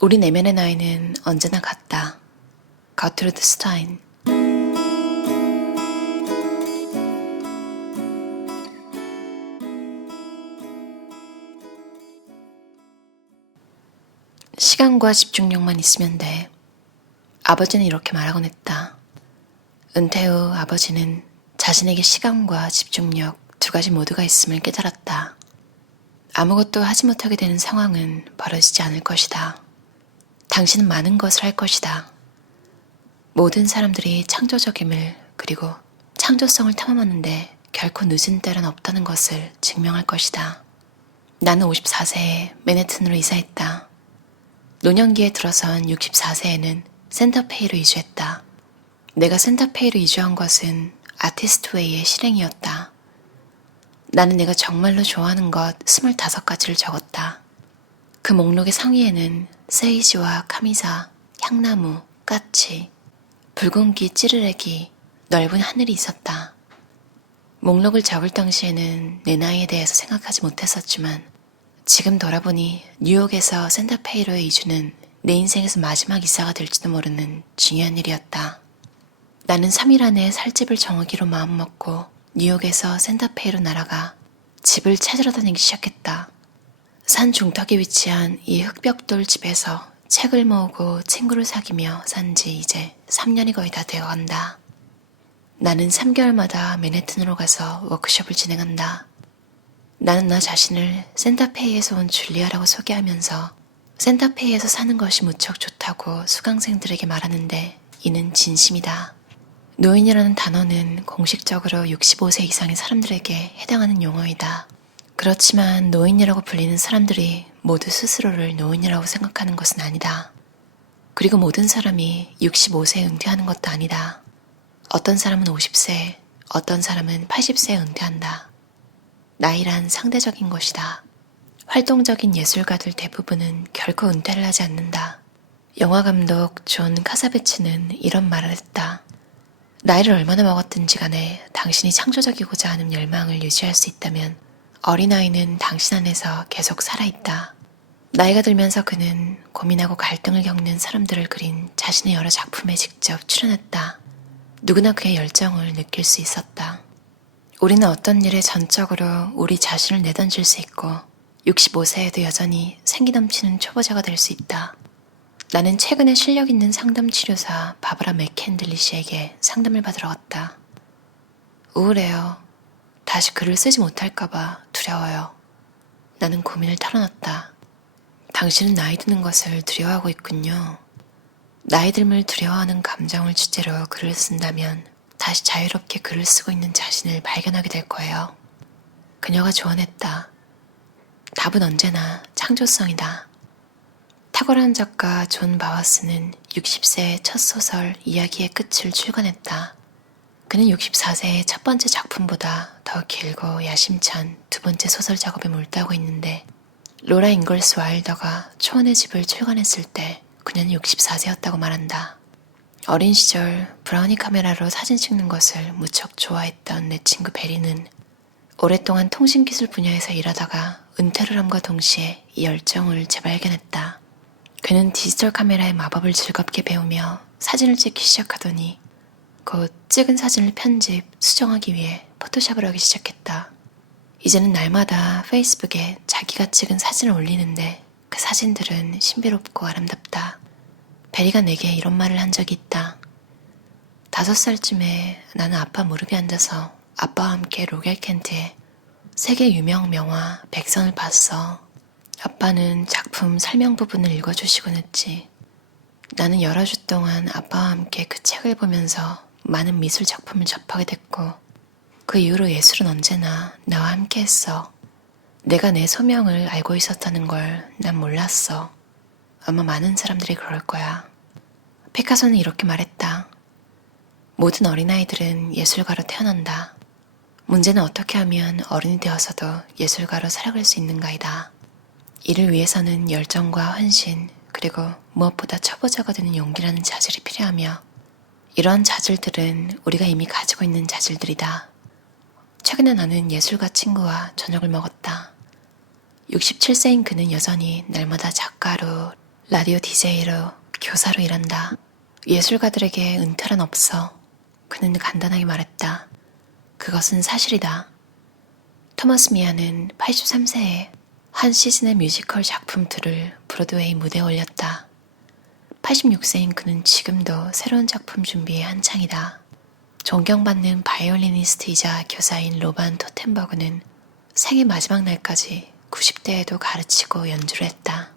우리 내면의 나이는 언제나 같다. 거트루드 스타인. 시간과 집중력만 있으면 돼. 아버지는 이렇게 말하곤 했다. 은퇴 후 아버지는 자신에게 시간과 집중력 두 가지 모두가 있음을 깨달았다. 아무것도 하지 못하게 되는 상황은 벌어지지 않을 것이다. 당신은 많은 것을 할 것이다. 모든 사람들이 창조적임을 그리고 창조성을 탐험하는데 결코 늦은 때는 없다는 것을 증명할 것이다. 나는 54세에 맨해튼으로 이사했다. 노년기에 들어선 64세에는 센터페이로 이주했다. 내가 센터페이로 이주한 것은 아티스트웨이의 실행이었다. 나는 내가 정말로 좋아하는 것 25가지를 적었다. 그 목록의 상위에는 세이지와 카미사, 향나무, 까치, 붉은기 찌르레기, 넓은 하늘이 있었다. 목록을 적을 당시에는 내 나이에 대해서 생각하지 못했었지만 지금 돌아보니 뉴욕에서 센터페이로의 이주는 내 인생에서 마지막 이사가 될지도 모르는 중요한 일이었다. 나는 3일 안에 살 집을 정하기로 마음먹고 뉴욕에서 센터페이로 날아가 집을 찾으러 다니기 시작했다. 산 중턱에 위치한 이 흑벽돌 집에서 책을 모으고 친구를 사귀며 산 지 이제 3년이 거의 다 되어간다. 나는 3개월마다 맨해튼으로 가서 워크숍을 진행한다. 나는 나 자신을 센터페이에서 온 줄리아라고 소개하면서 센터페이에서 사는 것이 무척 좋다고 수강생들에게 말하는데 이는 진심이다. 노인이라는 단어는 공식적으로 65세 이상의 사람들에게 해당하는 용어이다. 그렇지만 노인이라고 불리는 사람들이 모두 스스로를 노인이라고 생각하는 것은 아니다. 그리고 모든 사람이 65세에 은퇴하는 것도 아니다. 어떤 사람은 50세, 어떤 사람은 80세에 은퇴한다. 나이란 상대적인 것이다. 활동적인 예술가들 대부분은 결코 은퇴를 하지 않는다. 영화감독 존 카사베츠는 이런 말을 했다. 나이를 얼마나 먹었든지 간에 당신이 창조적이고자 하는 열망을 유지할 수 있다면 어린아이는 당신 안에서 계속 살아있다. 나이가 들면서 그는 고민하고 갈등을 겪는 사람들을 그린 자신의 여러 작품에 직접 출연했다. 누구나 그의 열정을 느낄 수 있었다. 우리는 어떤 일에 전적으로 우리 자신을 내던질 수 있고 65세에도 여전히 생기 넘치는 초보자가 될 수 있다. 나는 최근에 실력 있는 상담 치료사 바브라 맥켄들리 씨에게 상담을 받으러 갔다. 우울해요. 다시 글을 쓰지 못할까봐 두려워요. 나는 고민을 털어놨다. 당신은 나이 드는 것을 두려워하고 있군요. 나이 듦을 두려워하는 감정을 주제로 글을 쓴다면 다시 자유롭게 글을 쓰고 있는 자신을 발견하게 될 거예요. 그녀가 조언했다. 답은 언제나 창조성이다. 탁월한 작가 존 바와스는 60세의 첫 소설 이야기의 끝을 출간했다. 그는 64세의 첫 번째 작품보다 더 길고 야심찬 두 번째 소설 작업에 몰두하고 있는데 로라 잉걸스 와일더가 초원의 집을 출간했을 때 그녀는 64세였다고 말한다. 어린 시절 브라우니 카메라로 사진 찍는 것을 무척 좋아했던 내 친구 베리는 오랫동안 통신기술 분야에서 일하다가 은퇴를 함과 동시에 이 열정을 재발견했다. 그는 디지털 카메라의 마법을 즐겁게 배우며 사진을 찍기 시작하더니 곧 찍은 사진을 편집, 수정하기 위해 포토샵을 하기 시작했다. 이제는 날마다 페이스북에 자기가 찍은 사진을 올리는데 그 사진들은 신비롭고 아름답다. 베리가 내게 이런 말을 한 적이 있다. 5살쯤에 나는 아빠 무릎에 앉아서 아빠와 함께 로겔 켄트의 세계 유명 명화 백선을 봤어. 아빠는 작품 설명 부분을 읽어주시곤 했지. 나는 여러 주 동안 아빠와 함께 그 책을 보면서 많은 미술 작품을 접하게 됐고 그 이후로 예술은 언제나 나와 함께 했어. 내가 내 소명을 알고 있었다는 걸 난 몰랐어. 아마 많은 사람들이 그럴 거야. 피카소는 이렇게 말했다. 모든 어린아이들은 예술가로 태어난다. 문제는 어떻게 하면 어른이 되어서도 예술가로 살아갈 수 있는가이다. 이를 위해서는 열정과 헌신, 그리고 무엇보다 초보자가 되는 용기라는 자질이 필요하며 이러한 자질들은 우리가 이미 가지고 있는 자질들이다. 최근에 나는 예술가 친구와 저녁을 먹었다. 67세인 그는 여전히 날마다 작가로 라디오 DJ로, 교사로 일한다. 예술가들에게 은퇴란 없어. 그는 간단하게 말했다. 그것은 사실이다. 토머스 미아는 83세에 한 시즌의 뮤지컬 작품들을 브로드웨이 무대에 올렸다. 86세인 그는 지금도 새로운 작품 준비에 한창이다. 존경받는 바이올리니스트이자 교사인 로반 토텐버그는 생애 마지막 날까지 90대에도 가르치고 연주를 했다.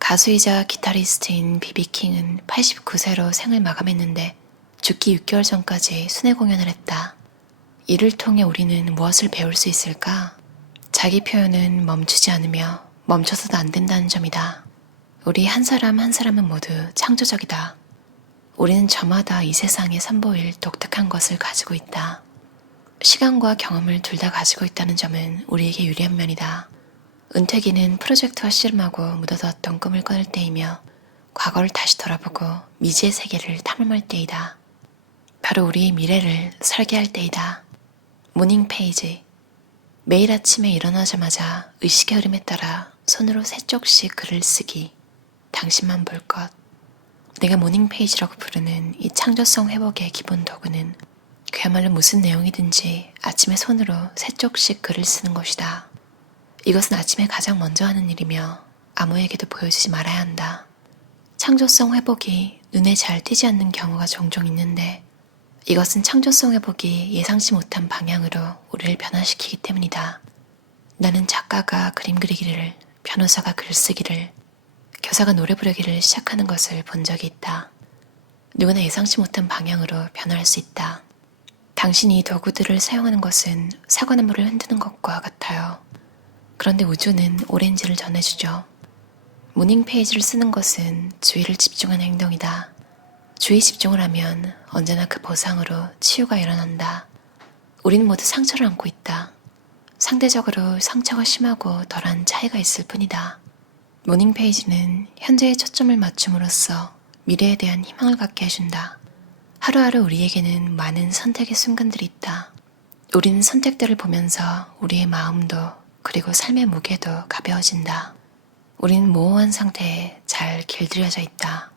가수이자 기타리스트인 비비킹은 89세로 생을 마감했는데 죽기 6개월 전까지 순회 공연을 했다. 이를 통해 우리는 무엇을 배울 수 있을까? 자기 표현은 멈추지 않으며 멈춰서도 안 된다는 점이다. 우리 한 사람 한 사람은 모두 창조적이다. 우리는 저마다 이 세상에 선보일 독특한 것을 가지고 있다. 시간과 경험을 둘 다 가지고 있다는 점은 우리에게 유리한 면이다. 은퇴기는 프로젝트와 씨름하고 묻어두었던 꿈을 꺼낼 때이며 과거를 다시 돌아보고 미지의 세계를 탐험할 때이다. 바로 우리의 미래를 설계할 때이다. 모닝 페이지. 매일 아침에 일어나자마자 의식의 흐름에 따라 손으로 3쪽씩 글을 쓰기. 당신만 볼 것. 내가 모닝 페이지라고 부르는 이 창조성 회복의 기본 도구는 그야말로 무슨 내용이든지 아침에 손으로 3쪽씩 글을 쓰는 것이다. 이것은 아침에 가장 먼저 하는 일이며 아무에게도 보여주지 말아야 한다. 창조성 회복이 눈에 잘 띄지 않는 경우가 종종 있는데 이것은 창조성 회복이 예상치 못한 방향으로 우리를 변화시키기 때문이다. 나는 작가가 그림 그리기를, 변호사가 글쓰기를, 교사가 노래 부르기를 시작하는 것을 본 적이 있다. 누구나 예상치 못한 방향으로 변화할 수 있다. 당신이 이 도구들을 사용하는 것은 사과나무를 흔드는 것과 같아요. 그런데 우주는 오렌지를 전해주죠. 모닝 페이지를 쓰는 것은 주의를 집중하는 행동이다. 주의 집중을 하면 언제나 그 보상으로 치유가 일어난다. 우리는 모두 상처를 안고 있다. 상대적으로 상처가 심하고 덜한 차이가 있을 뿐이다. 모닝 페이지는 현재의 초점을 맞춤으로써 미래에 대한 희망을 갖게 해준다. 하루하루 우리에게는 많은 선택의 순간들이 있다. 우리는 선택들을 보면서 우리의 마음도 그리고 삶의 무게도 가벼워진다. 우리는 모호한 상태에 잘 길들여져 있다.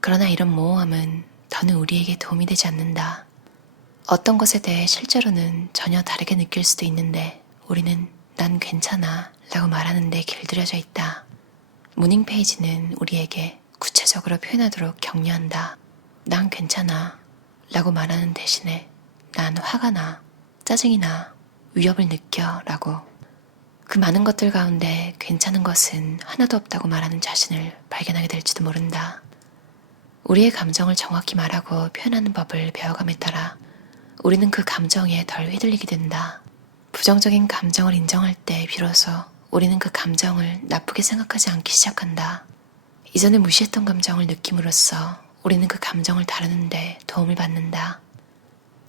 그러나 이런 모호함은 더는 우리에게 도움이 되지 않는다. 어떤 것에 대해 실제로는 전혀 다르게 느낄 수도 있는데 우리는 난 괜찮아 라고 말하는 데 길들여져 있다. 모닝 페이지는 우리에게 구체적으로 표현하도록 격려한다. 난 괜찮아 라고 말하는 대신에 난 화가 나, 짜증이 나, 위협을 느껴 라고. 그 많은 것들 가운데 괜찮은 것은 하나도 없다고 말하는 자신을 발견하게 될지도 모른다. 우리의 감정을 정확히 말하고 표현하는 법을 배워감에 따라 우리는 그 감정에 덜 휘둘리게 된다. 부정적인 감정을 인정할 때 비로소 우리는 그 감정을 나쁘게 생각하지 않기 시작한다. 이전에 무시했던 감정을 느낌으로써 우리는 그 감정을 다루는데 도움을 받는다.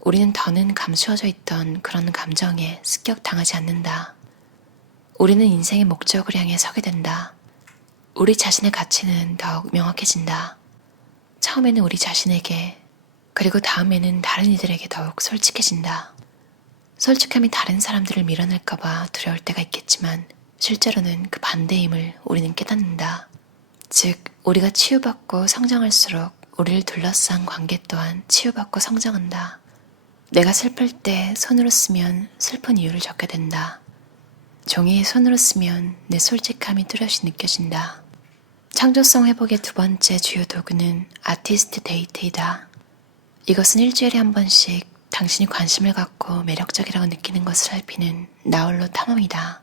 우리는 더는 감추어져 있던 그런 감정에 습격당하지 않는다. 우리는 인생의 목적을 향해 서게 된다. 우리 자신의 가치는 더욱 명확해진다. 처음에는 우리 자신에게, 그리고 다음에는 다른 이들에게 더욱 솔직해진다. 솔직함이 다른 사람들을 밀어낼까봐 두려울 때가 있겠지만 실제로는 그 반대임을 우리는 깨닫는다. 즉, 우리가 치유받고 성장할수록 우리를 둘러싼 관계 또한 치유받고 성장한다. 내가 슬플 때 손으로 쓰면 슬픈 이유를 적게 된다. 종이에 손으로 쓰면 내 솔직함이 뚜렷이 느껴진다. 창조성 회복의 두 번째 주요 도구는 아티스트 데이트이다. 이것은 일주일에 한 번씩 당신이 관심을 갖고 매력적이라고 느끼는 것을 살피는 나홀로 탐험이다.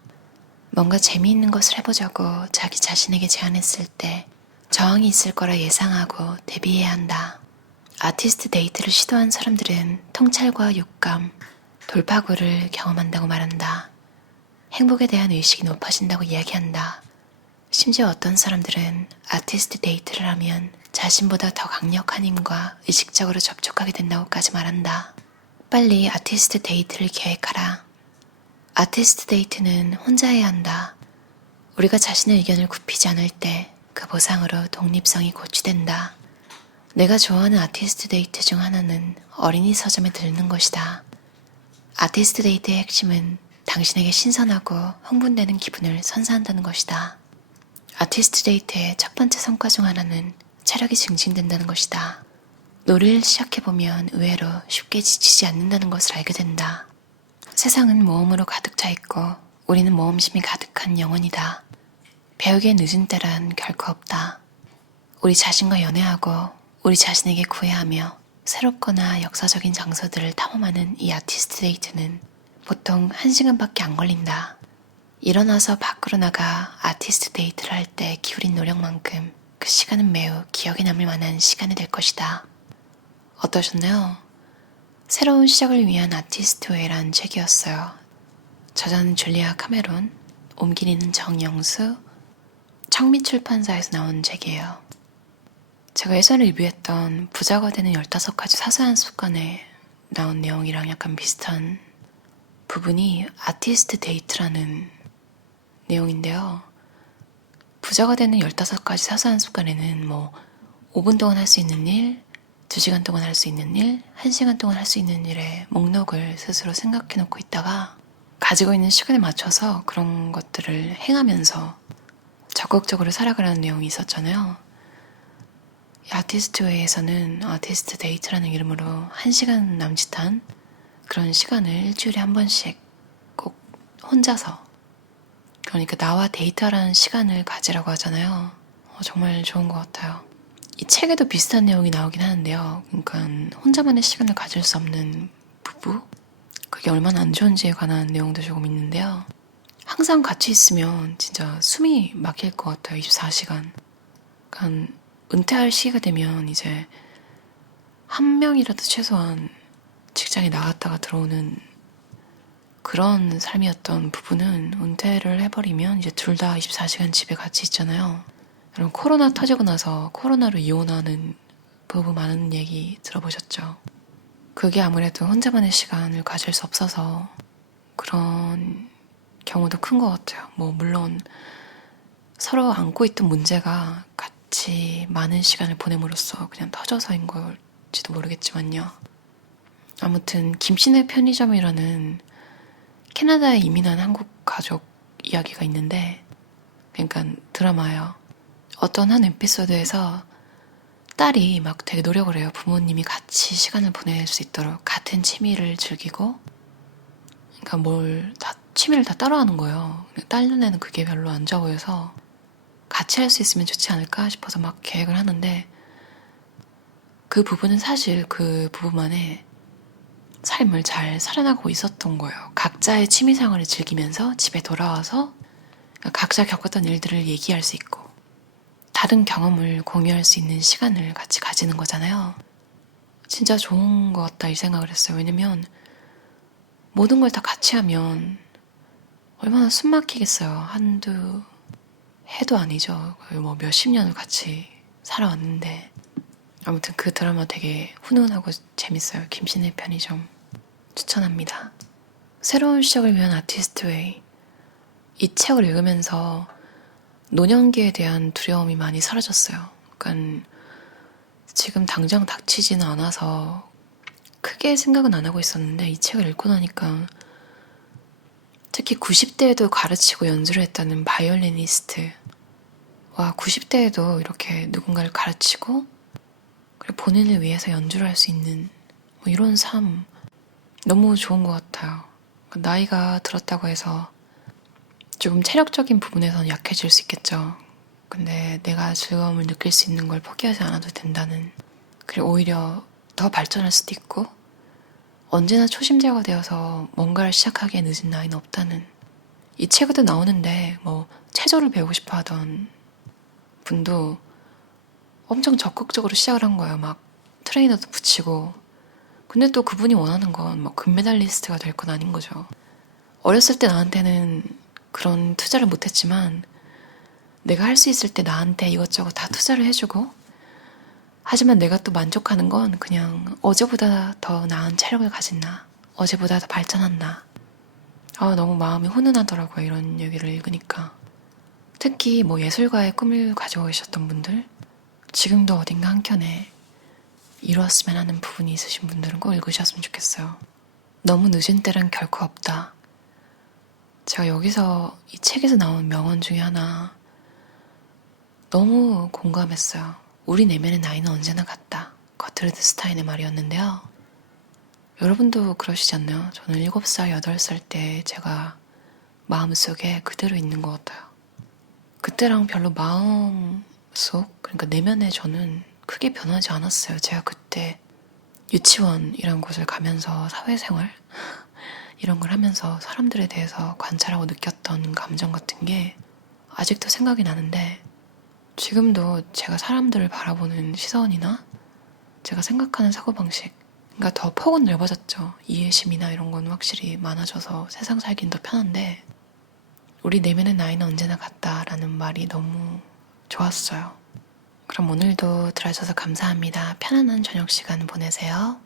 뭔가 재미있는 것을 해보자고 자기 자신에게 제안했을 때 저항이 있을 거라 예상하고 대비해야 한다. 아티스트 데이트를 시도한 사람들은 통찰과 육감, 돌파구를 경험한다고 말한다. 행복에 대한 의식이 높아진다고 이야기한다. 심지어 어떤 사람들은 아티스트 데이트를 하면 자신보다 더 강력한 힘과 의식적으로 접촉하게 된다고까지 말한다. 빨리 아티스트 데이트를 계획하라. 아티스트 데이트는 혼자 해야 한다. 우리가 자신의 의견을 굽히지 않을 때 그 보상으로 독립성이 고취된다. 내가 좋아하는 아티스트 데이트 중 하나는 어린이 서점에 들르는 것이다. 아티스트 데이트의 핵심은 당신에게 신선하고 흥분되는 기분을 선사한다는 것이다. 아티스트 데이트의 첫 번째 성과 중 하나는 체력이 증진된다는 것이다. 놀이를 시작해보면 의외로 쉽게 지치지 않는다는 것을 알게 된다. 세상은 모험으로 가득 차 있고 우리는 모험심이 가득한 영혼이다. 배우기에 늦은 때란 결코 없다. 우리 자신과 연애하고 우리 자신에게 구애하며 새롭거나 역사적인 장소들을 탐험하는 이 아티스트 데이트는 보통 1시간밖에 안 걸린다. 일어나서 밖으로 나가 아티스트 데이트를 할 때 기울인 노력만큼 그 시간은 매우 기억에 남을 만한 시간이 될 것이다. 어떠셨나요? 새로운 시작을 위한 아티스트 웨이라는 책이었어요. 저자는 줄리아 카메론, 옮기리는 정영수, 청미출판사에서 나온 책이에요. 제가 예전에 리뷰했던 부자가 되는 15가지 사소한 습관에 나온 내용이랑 약간 비슷한 부분이 아티스트 데이트라는 내용인데요. 부자가 되는 15가지 사소한 습관에는 5분 동안 할 수 있는 일, 2시간 동안 할 수 있는 일, 1시간 동안 할 수 있는 일의 목록을 스스로 생각해 놓고 있다가 가지고 있는 시간에 맞춰서 그런 것들을 행하면서 적극적으로 살아가라는 내용이 있었잖아요. 이 아티스트 웨이에서는 아티스트 데이트라는 이름으로 1시간 남짓한 그런 시간을 일주일에 한 번씩 꼭 혼자서, 그러니까 나와 데이트하라는 시간을 가지라고 하잖아요. 정말 좋은 것 같아요. 이 책에도 비슷한 내용이 나오긴 하는데요. 그러니까 혼자만의 시간을 가질 수 없는 부부? 그게 얼마나 안 좋은지에 관한 내용도 조금 있는데요. 항상 같이 있으면 진짜 숨이 막힐 것 같아요. 24시간. 그러니까 은퇴할 시기가 되면 이제 한 명이라도 최소한 직장에 나갔다가 들어오는 그런 삶이었던 부부는 은퇴를 해버리면 이제 둘 다 24시간 집에 같이 있잖아요. 여러분 코로나 터지고 나서 코로나로 이혼하는 부부 많은 얘기 들어보셨죠? 그게 아무래도 혼자만의 시간을 가질 수 없어서 그런 경우도 큰 것 같아요. 물론 서로 안고 있던 문제가 같이 많은 시간을 보냄으로써 그냥 터져서인 걸지도 모르겠지만요. 아무튼 김씨네 편의점이라는 캐나다에 이민한 한국 가족 이야기가 있는데, 그러니까 드라마예요. 어떤 한 에피소드에서 딸이 막 되게 노력을 해요. 부모님이 같이 시간을 보낼 수 있도록 같은 취미를 즐기고, 그러니까 취미를 다 따라하는 거예요. 딸 눈에는 그게 별로 안 좋아 보여서 같이 할 수 있으면 좋지 않을까 싶어서 막 계획을 하는데, 그 부부는 사실 그 부부만의 삶을 잘 살아나고 있었던 거예요. 각자의 취미생활을 즐기면서 집에 돌아와서 각자 겪었던 일들을 얘기할 수 있고 다른 경험을 공유할 수 있는 시간을 같이 가지는 거잖아요. 진짜 좋은 것 같다 이 생각을 했어요. 왜냐면 모든 걸 다 같이 하면 얼마나 숨 막히겠어요. 한두 해도 아니죠. 거의 몇십 년을 같이 살아왔는데. 아무튼 그 드라마 되게 훈훈하고 재밌어요. 김신의 편의점 추천합니다. 새로운 시작을 위한 아티스트 웨이. 이 책을 읽으면서 노년기에 대한 두려움이 많이 사라졌어요. 그러니까 지금 당장 닥치지는 않아서 크게 생각은 안 하고 있었는데 이 책을 읽고 나니까 특히 90대에도 가르치고 연주를 했다는 바이올리니스트, 와 90대에도 이렇게 누군가를 가르치고 그리고 본인을 위해서 연주를 할 수 있는 이런 삶 너무 좋은 것 같아요. 나이가 들었다고 해서 조금 체력적인 부분에서는 약해질 수 있겠죠. 근데 내가 즐거움을 느낄 수 있는 걸 포기하지 않아도 된다는, 그리고 오히려 더 발전할 수도 있고 언제나 초심자가 되어서 뭔가를 시작하기에 늦은 나이는 없다는, 이 책에도 나오는데 체조를 배우고 싶어 하던 분도 엄청 적극적으로 시작을 한 거예요. 막 트레이너도 붙이고. 근데 또 그분이 원하는 건 금메달리스트가 될 건 아닌 거죠. 어렸을 때 나한테는 그런 투자를 못했지만 내가 할 수 있을 때 나한테 이것저것 다 투자를 해주고, 하지만 내가 또 만족하는 건 그냥 어제보다 더 나은 체력을 가진 나, 어제보다 더 발전한 나. 너무 마음이 훈훈하더라고요. 이런 얘기를 읽으니까. 특히 예술가의 꿈을 가지고 계셨던 분들, 지금도 어딘가 한켠에 이루었으면 하는 부분이 있으신 분들은 꼭 읽으셨으면 좋겠어요. 너무 늦은 때란 결코 없다. 제가 여기서 이 책에서 나온 명언 중에 하나, 너무 공감했어요. 우리 내면의 나이는 언제나 같다. 거트르드 스타인의 말이었는데요. 여러분도 그러시지 않나요? 저는 7살, 8살 때 제가 마음속에 그대로 있는 것 같아요. 그때랑 별로 마음속, 그러니까 내면의 저는 크게 변하지 않았어요. 제가 그때 유치원이란 곳을 가면서 사회생활 이런 걸 하면서 사람들에 대해서 관찰하고 느꼈던 감정 같은 게 아직도 생각이 나는데, 지금도 제가 사람들을 바라보는 시선이나 제가 생각하는 사고방식, 그러니까 더 폭은 넓어졌죠. 이해심이나 이런 건 확실히 많아져서 세상 살긴 더 편한데, 우리 내면의 나이는 언제나 같다라는 말이 너무 좋았어요. 그럼 오늘도 들어주셔서 감사합니다. 편안한 저녁 시간 보내세요.